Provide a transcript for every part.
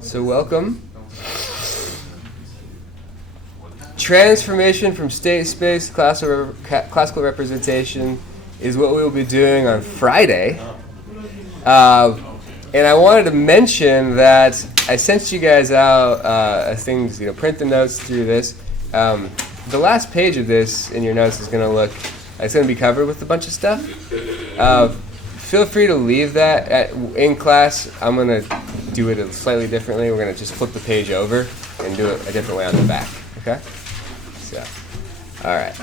So welcome. Transformation from state space to classical representation is what we will be doing on Friday. And I wanted to mention that I sent you guys out things, print the notes through this. The last page of this in your notes is going to look, it's going to be covered with a bunch of stuff. Feel free to leave that in class. I'm going to do it slightly differently. We're going to just flip the page over and do it a different way on the back. Okay? So, all right.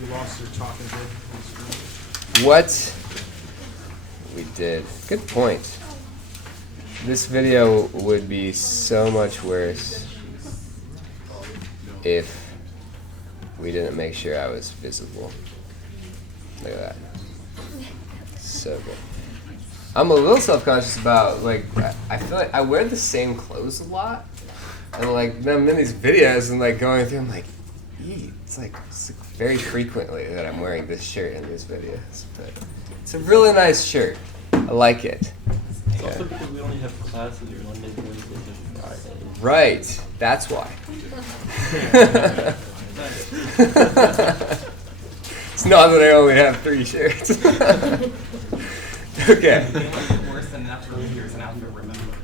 You lost your talking bit. What we did. Good point. This video would be so much worse if we didn't make sure I was visible. Look at that. So good. I'm a little self-conscious about, I feel like I wear the same clothes a lot. And, I'm in these videos and, going through, I'm like, it's very frequently that I'm wearing this shirt in these videos. But it's a really nice shirt. I like it. It's also because we only have classes Monday, Wednesday, and Friday. Right. That's why. It's not that I only have 3 shirts. Okay. Worse than after years an outfit remember.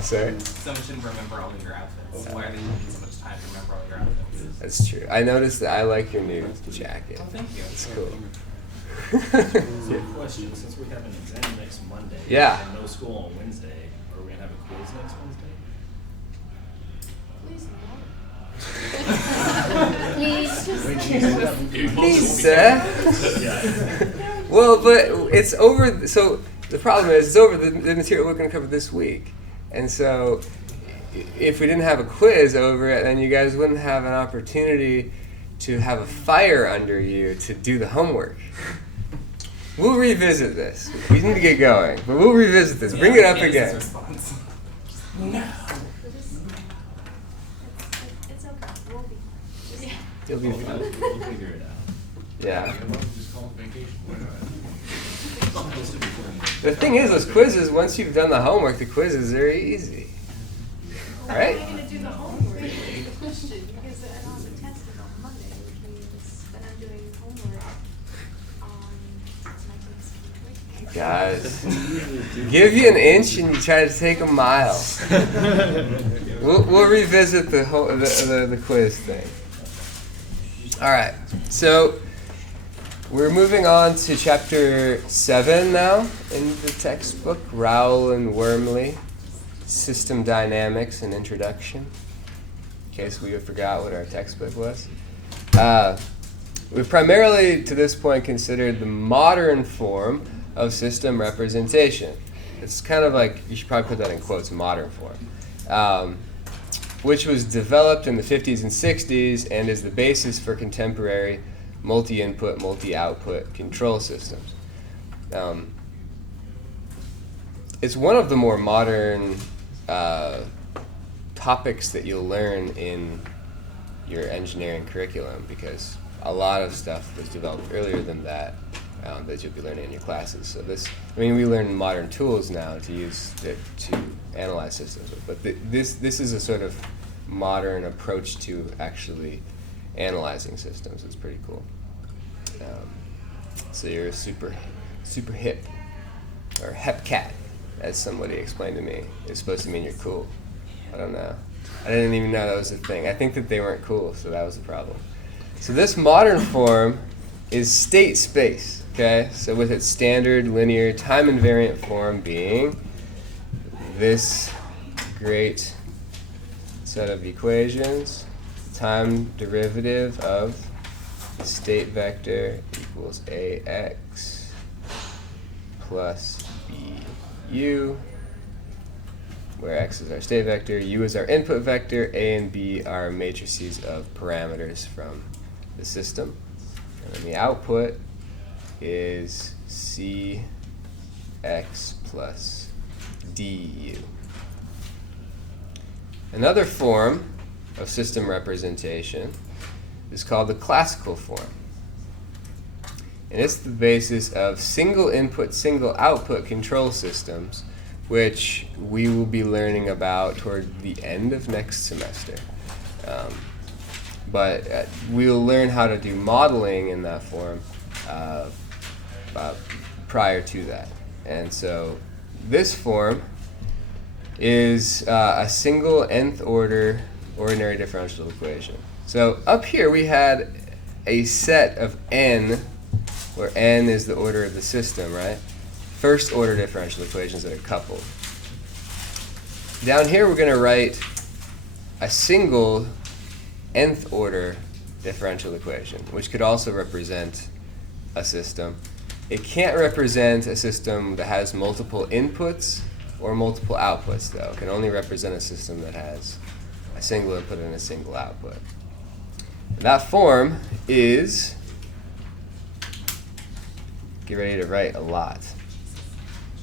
Sorry? Someone shouldn't remember all of your outfits. Why are they taking so much time to remember all your outfits? That's true. I noticed that I like your new jacket. Oh, thank you. It's cool. So question, since we have an exam next Monday Yeah. and no school on Wednesday, are we going to have a quiz next Wednesday? Lisa. Well, but it's over. So the problem is, it's over the material we're going to cover this week. And so if we didn't have a quiz over it, then you guys wouldn't have an opportunity to have a fire under you to do the homework. We'll revisit this. We need to get going, but we'll revisit this. Bring it up again. No. It's okay. We'll be fine. You'll be fine. We'll figure it out. Yeah. The thing is, those quizzes, once you've done the homework, the quizzes are easy. Right? How are you going to do the homework? The question, because I don't have a test on Monday, which means that I'm doing homework on my next week. Guys, give you an inch and you try to take a mile. We'll revisit the quiz thing. All right, so we're moving on to chapter 7 now in the textbook, Rowell and Wormley, System Dynamics and Introduction, in case we forgot what our textbook was. We've primarily, to this point, considered the modern form of system representation. It's kind of like, you should probably put that in quotes, modern form, which was developed in the 50s and 60s and is the basis for contemporary multi-input, multi-output control systems. It's one of the more modern topics that you'll learn in your engineering curriculum, because a lot of stuff was developed earlier than that that you'll be learning in your classes. So we learn modern tools now to use to analyze systems, but this is a sort of modern approach to actually analyzing systems. It's pretty cool. So you're a super hip, or hepcat, as somebody explained to me. It's supposed to mean you're cool. I don't know. I didn't even know that was a thing. I think that they weren't cool, so that was the problem. So this modern form is state space, okay? So with its standard linear time invariant form being this great set of equations, time derivative of the state vector equals ax plus bu, where x is our state vector, u is our input vector, a and b are matrices of parameters from the system. And then the output is cx plus du. Another form of system representation is called the classical form. And it's the basis of single input, single output control systems which we will be learning about toward the end of next semester. But we'll learn how to do modeling in that form prior to that. And so this form is a single nth order ordinary differential equation. So up here we had a set of n, where n is the order of the system, right? First order differential equations that are coupled. Down here we're going to write a single nth order differential equation, which could also represent a system. It can't represent a system that has multiple inputs or multiple outputs, though. It can only represent a system that has a single input and a single output. That form is, get ready to write a lot,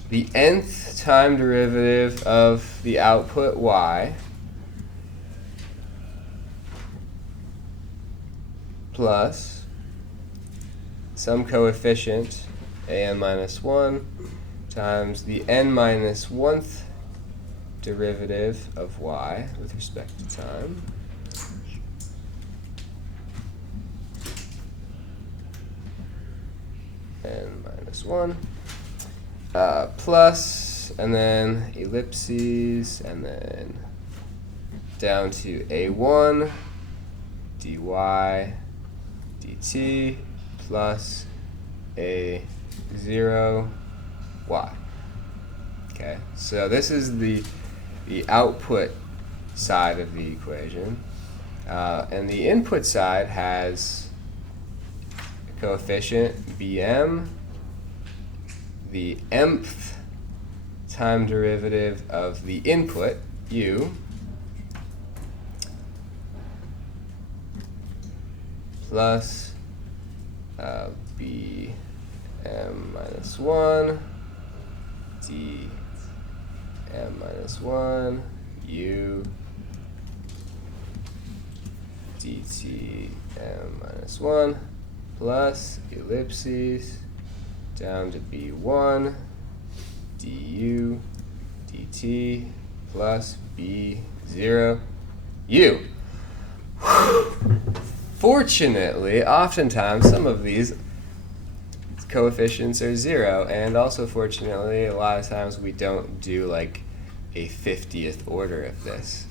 the nth time derivative of the output y plus some coefficient an minus 1 times the n minus 1th derivative of y with respect to time n minus 1 plus, and then ellipses, and then down to a1 dy dt plus a0 y. Okay, so this is the output side of the equation, and the input side has a coefficient bm, the mth time derivative of the input u plus b m minus 1 d m minus 1 u dt m minus 1 plus ellipses down to b1 du dt plus b0 u. Fortunately, oftentimes some of these coefficients are 0, and also fortunately a lot of times we don't do like a 50th order of this.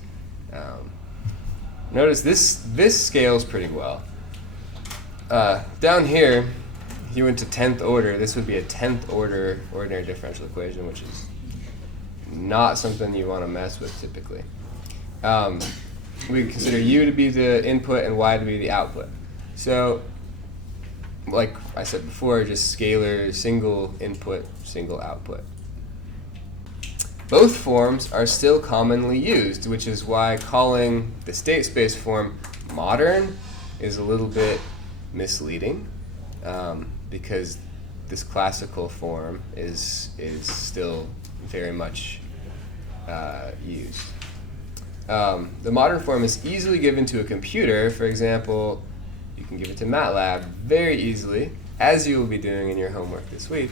Notice this scales pretty well. Down here, if you went to 10th order, this would be a 10th order ordinary differential equation, which is not something you want to mess with typically. We consider u to be the input and y to be the output. So, like I said before, just scalar, single input, single output. Both forms are still commonly used, which is why calling the state space form modern is a little bit misleading, because this classical form is still very much used. The modern form is easily given to a computer. For example, you can give it to MATLAB very easily, as you will be doing in your homework this week.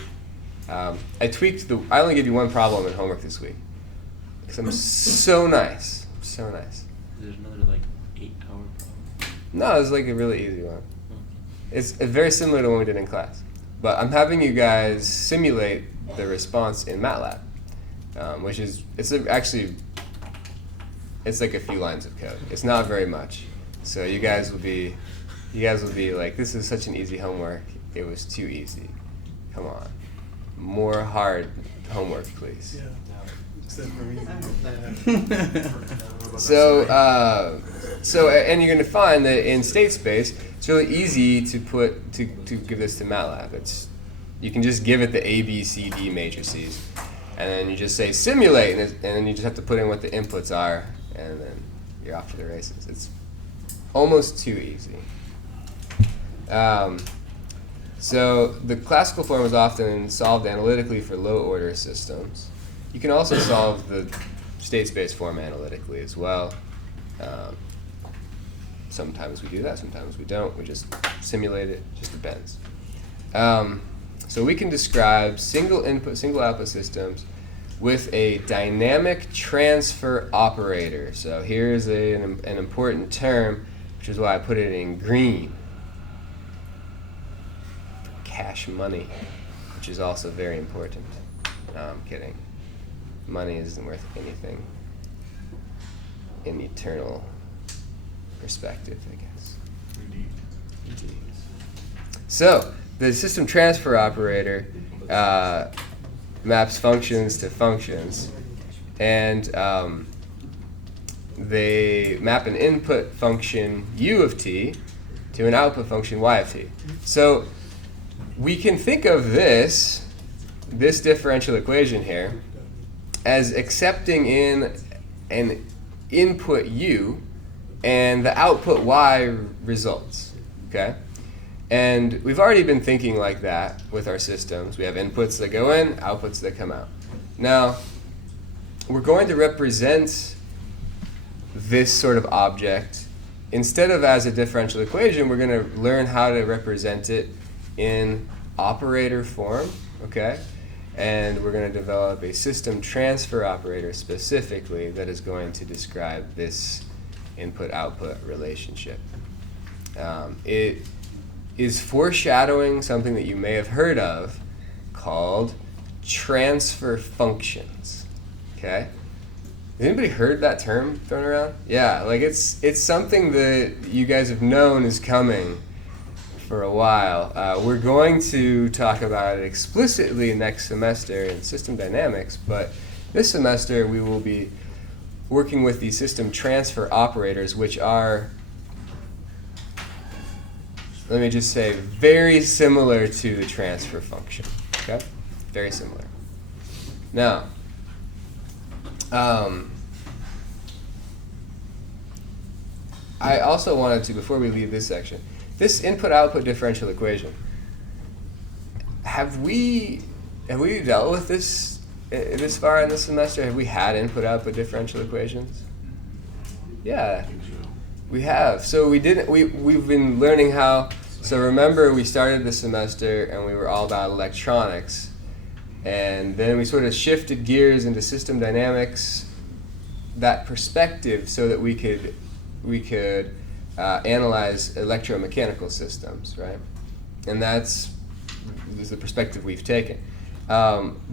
I only gave you one problem in homework this week, because I'm so nice. So nice. There's another like 8-hour problem. No, it's like a really easy one. It's very similar to one we did in class. But I'm having you guys simulate the response in MATLAB, which is, it's like a few lines of code. It's not very much. So you guys will be like, this is such an easy homework. It was too easy. Come on. More hard homework, please. Yeah. Except for me. So and you're going to find that in state space, it's really easy to give this to MATLAB. You can just give it the A, B, C, D matrices, and then you just say simulate, and then you just have to put in what the inputs are, and then you're off to the races. It's almost too easy. So the classical form is often solved analytically for low-order systems. You can also solve the state space form analytically as well. Sometimes we do that, sometimes we don't. We just simulate it, just depends. So we can describe single input, single output systems with a dynamic transfer operator. So here's an important term, which is why I put it in green. Cash money, which is also very important. No, I'm kidding. Money isn't worth anything in eternal perspective, I guess. Indeed. So the system transfer operator maps functions to functions, and they map an input function u of t to an output function y of t. So we can think of this differential equation here as accepting in an input u and the output y results, okay? And we've already been thinking like that with our systems. We have inputs that go in, outputs that come out. Now, we're going to represent this sort of object. Instead of as a differential equation, we're going to learn how to represent it in operator form, okay? And we're going to develop a system transfer operator specifically that is going to describe this input-output relationship. It is foreshadowing something that you may have heard of called transfer functions, okay? Has anybody heard that term thrown around? Yeah, like it's something that you guys have known is coming for a while. We're going to talk about it explicitly next semester in system dynamics, but this semester we will be working with the system transfer operators, which are, let me just say, very similar to the transfer function, okay? Very similar. Now, I also wanted to, before we leave this section, this input-output differential equation, have we dealt with this this far in the semester? Have we had input-output differential equations? Yeah, we have. So we've been learning how. So remember, we started the semester and we were all about electronics, and then we sort of shifted gears into system dynamics, that perspective, so that we could analyze electromechanical systems, right? And that's the perspective we've taken.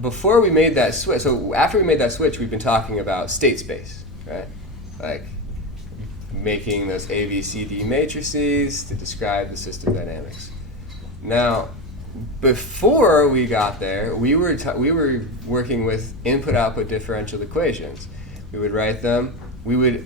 Before we made that switch, so after we made that switch, we've been talking about state space, right? Like making those A, B, C, D matrices to describe the system dynamics. Now, before we got there, we were working with input-output differential equations. We would write them.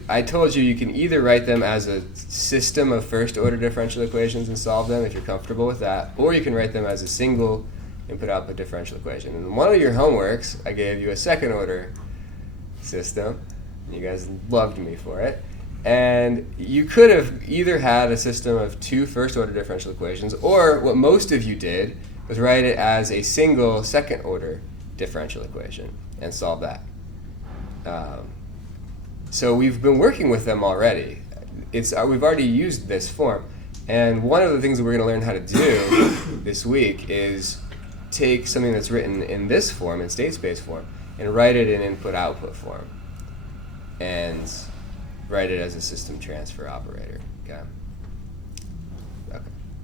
I told you can either write them as a system of first-order differential equations and solve them if you're comfortable with that, or you can write them as a single input-output differential equation. And in one of your homeworks, I gave you a second-order system. You guys loved me for it. And you could have either had a system of two first-order differential equations, or what most of you did was write it as a single second-order differential equation and solve that. So we've been working with them already. We've already used this form. And one of the things that we're going to learn how to do this week is take something that's written in this form, in state space form, and write it in input-output form. And write it as a system transfer operator. Okay.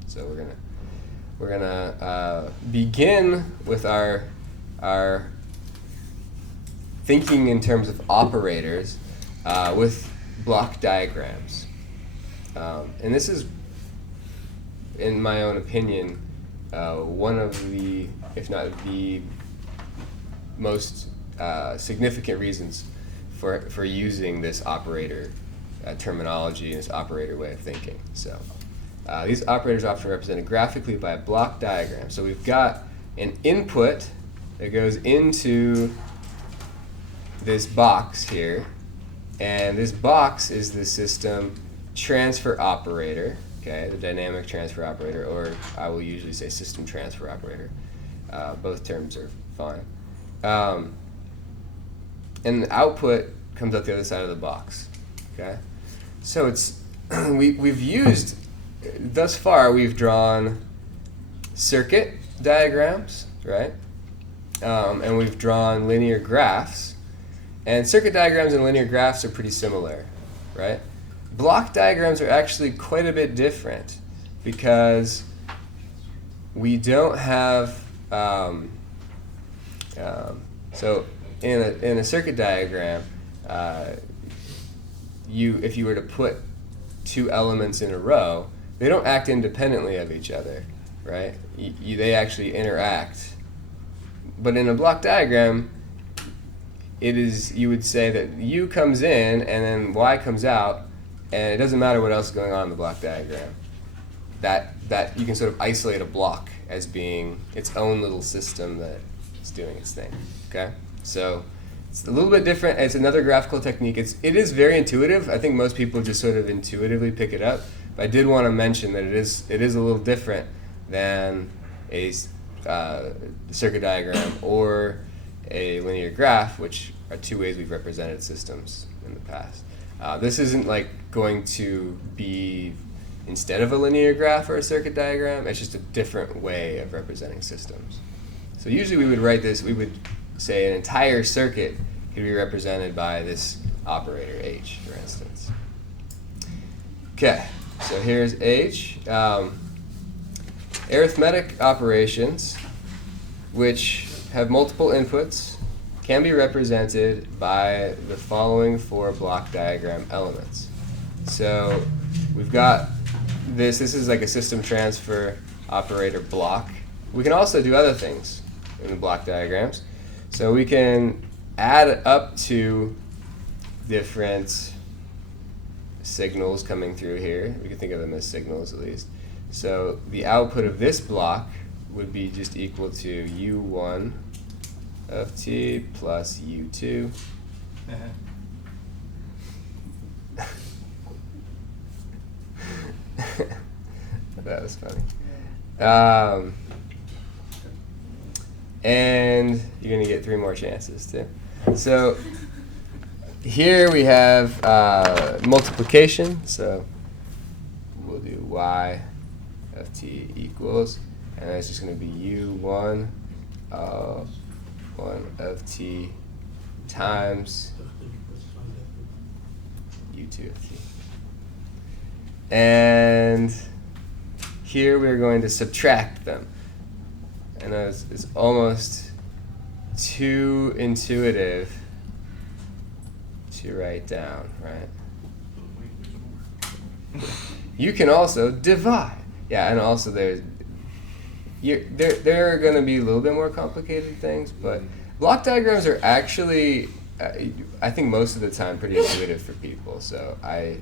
So we're gonna begin with our thinking in terms of operators with block diagrams, and this is, in my own opinion, one of the, if not the most significant reasons for using this operator terminology and this operator way of thinking. So these operators are often represented graphically by a block diagram. So we've got an input that goes into this box here, and this box is the system transfer operator, okay, the dynamic transfer operator, or I will usually say system transfer operator. Both terms are fine. And the output comes out the other side of the box, okay? So it's we've used, thus far we've drawn circuit diagrams, right? and we've drawn linear graphs. And circuit diagrams and linear graphs are pretty similar, right? Block diagrams are actually quite a bit different because we don't have, so in a circuit diagram, if you were to put two elements in a row, they don't act independently of each other, right? They actually interact. But in a block diagram, you would say that U comes in and then Y comes out, and it doesn't matter what else is going on in the block diagram. That you can sort of isolate a block as being its own little system that is doing its thing. Okay, so it's a little bit different. It's another graphical technique. It is very intuitive. I think most people just sort of intuitively pick it up. But I did want to mention that it is a little different than a circuit diagram or a linear graph, which are two ways we've represented systems in the past. This isn't like going to be instead of a linear graph or a circuit diagram. It's just a different way of representing systems. So usually we would write this, we would say an entire circuit could be represented by this operator H, for instance. Okay, so here's H. Arithmetic operations, which have multiple inputs, can be represented by the following four block diagram elements. So we've got this is like a system transfer operator block. We can also do other things in the block diagrams. So we can add up to different signals coming through here. We can think of them as signals at least. So the output of this block would be just equal to U1 of t plus U2. That was funny. And you're going to get 3 more chances too. So here we have multiplication. So we'll do y of t equals, and that's just going to be U1 of 1 of t times U2 of t. And here we're going to subtract them. And it's almost too intuitive to write down, right? You can also divide. Yeah, and also there are going to be a little bit more complicated things, but block diagrams are actually, I think most of the time, pretty intuitive for people. So I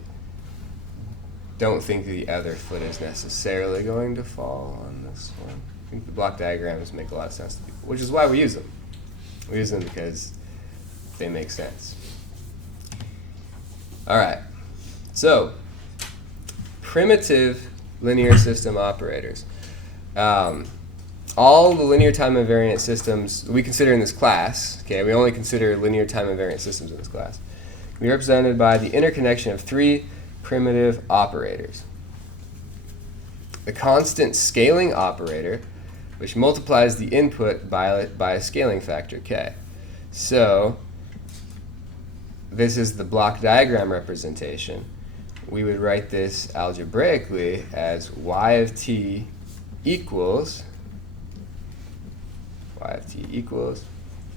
don't think the other foot is necessarily going to fall on this one. I think the block diagrams make a lot of sense to people, which is why we use them. We use them because they make sense. All right. So primitive linear system operators. All the linear time invariant systems we consider in this class, okay, we only consider linear time invariant systems in this class, can be represented by the interconnection of 3 primitive operators. The constant scaling operator, which multiplies the input by a scaling factor k. So this is the block diagram representation. We would write this algebraically as y of t equals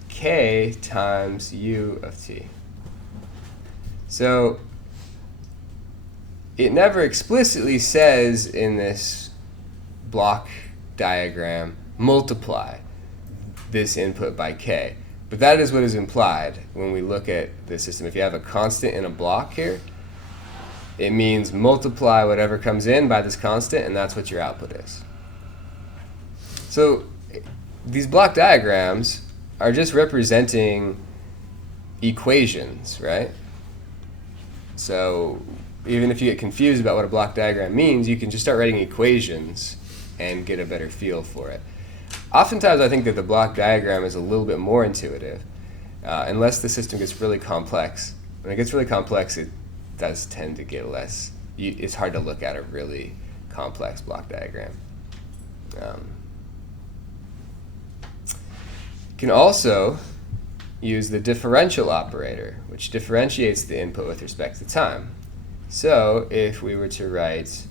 k times u of t. So it never explicitly says in this block diagram multiply this input by k, but that is what is implied when we look at the system. If you have a constant in a block here, it means multiply whatever comes in by this constant, and that's what your output is. So these block diagrams are just representing equations, right? So even if you get confused about what a block diagram means, you can just start writing equations and get a better feel for it. Oftentimes I think that the block diagram is a little bit more intuitive, unless the system gets really complex. When it gets really complex, it does tend to get less. It's hard to look at a really complex block diagram. You can also use the differential operator, which differentiates the input with respect to time. So if we were to write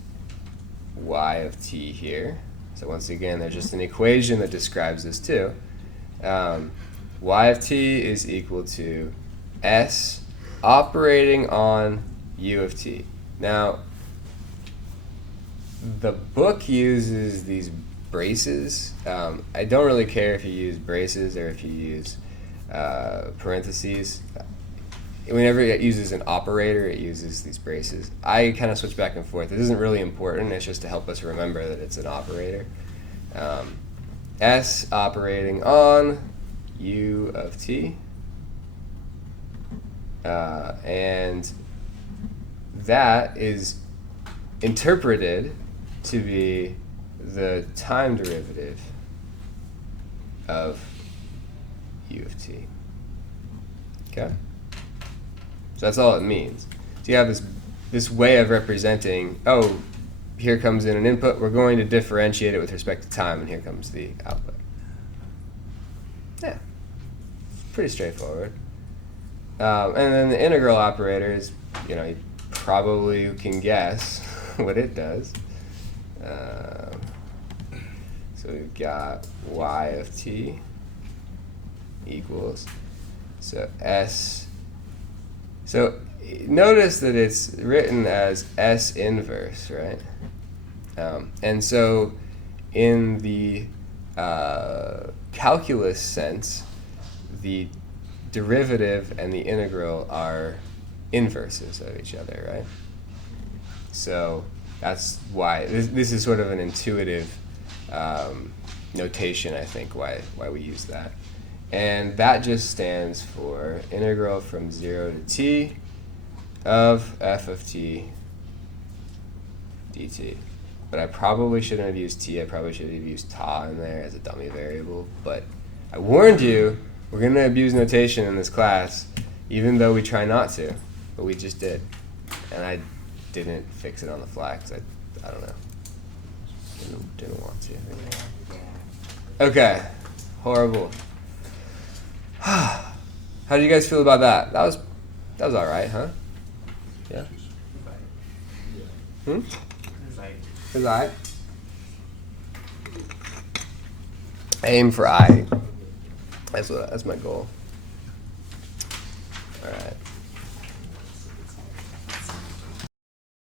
y of t here, so once again, there's just an equation that describes this too. Y of t is equal to s operating on u of t. Now, the book uses these braces. I don't really care if you use braces or if you use parentheses. Whenever it uses an operator, it uses these braces. I kind of switch back and forth. It isn't really important. It's just to help us remember that it's an operator. S operating on u of t. And that is interpreted to be the time derivative of u of t. Okay? So that's all it means. So you have this way of representing, oh, here comes in an input, we're going to differentiate it with respect to time, and here comes the output. Yeah, pretty straightforward. And then the integral operator is, you probably can guess what it does. So we've got y of t equals, so s. So notice that it's written as s inverse, right? And so in the calculus sense, the derivative and the integral are inverses of each other, right? So that's why this is sort of an intuitive notation, I think, why we use that. And that just stands for integral from 0 to t of f of t dt. But I probably shouldn't have used t. I probably should have used ta in there as a dummy variable. But I warned you, we're going to abuse notation in this class, even though we try not to. But we just did. And I didn't fix it on the fly because I don't know. Didn't want to. Okay. Horrible. How do you guys feel about that? That was all right, huh? Yeah. It was all right. Aim for I. That's my goal. All right.